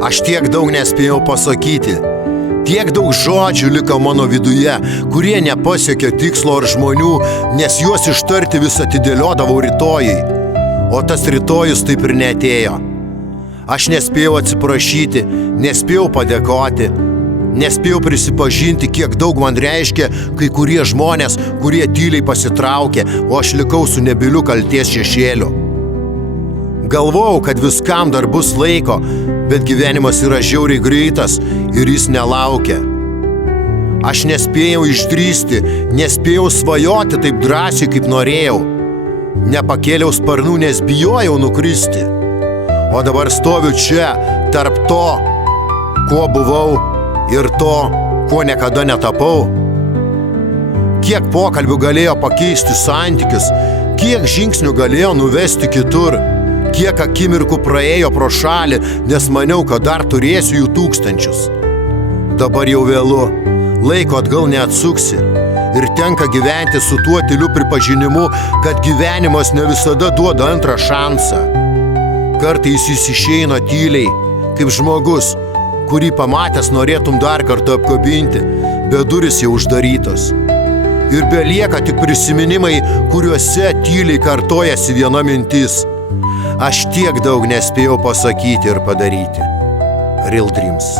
Aš tiek daug nespėjau pasakyti. Tiek daug žodžių liko mano viduje, kurie nepasiekė tikslo ar žmonių, nes juos ištarti vis atidėliodavau rytojai. O tas rytojus taip ir neatėjo. Aš nespėjau atsiprašyti, nespėjau padėkoti, nespėjau prisipažinti, kiek daug man reiškia kai kurie žmonės, kurie tyliai pasitraukė, o aš likau su nebyliu kaltės šešėliu. Galvojau, kad viskam dar bus laiko, bet gyvenimas yra žiauriai greitas ir jis nelaukia. Aš nespėjau išdrįsti, nespėjau svajoti taip drąsiai, kaip norėjau. Nepakėliau sparnų, nes bijojau nukristi. O dabar stoviu čia, tarp to, kuo buvau ir to, kuo niekada netapau. Kiek pokalbių galėjo pakeisti santykius, kiek žingsnių galėjo nuvesti kitur. Kiek akimirkų praėjo pro šalį, nes maniau, kad dar turėsiu jų tūkstančius. Dabar jau vėlu, laiko atgal neatsuksi ir tenka gyventi su tuo tyliu pripažinimu, kad gyvenimas ne visada duoda antrą šansą. Kartais jis išeina tyliai, kaip žmogus, kurį pamatęs norėtum dar kartą apkabinti, bet durys jau uždarytos. Ir belieka tik prisiminimai, kuriuose tyliai kartojasi viena mintis. Aš tiek daug nespėjau pasakyti ir padaryti. Real Dreams.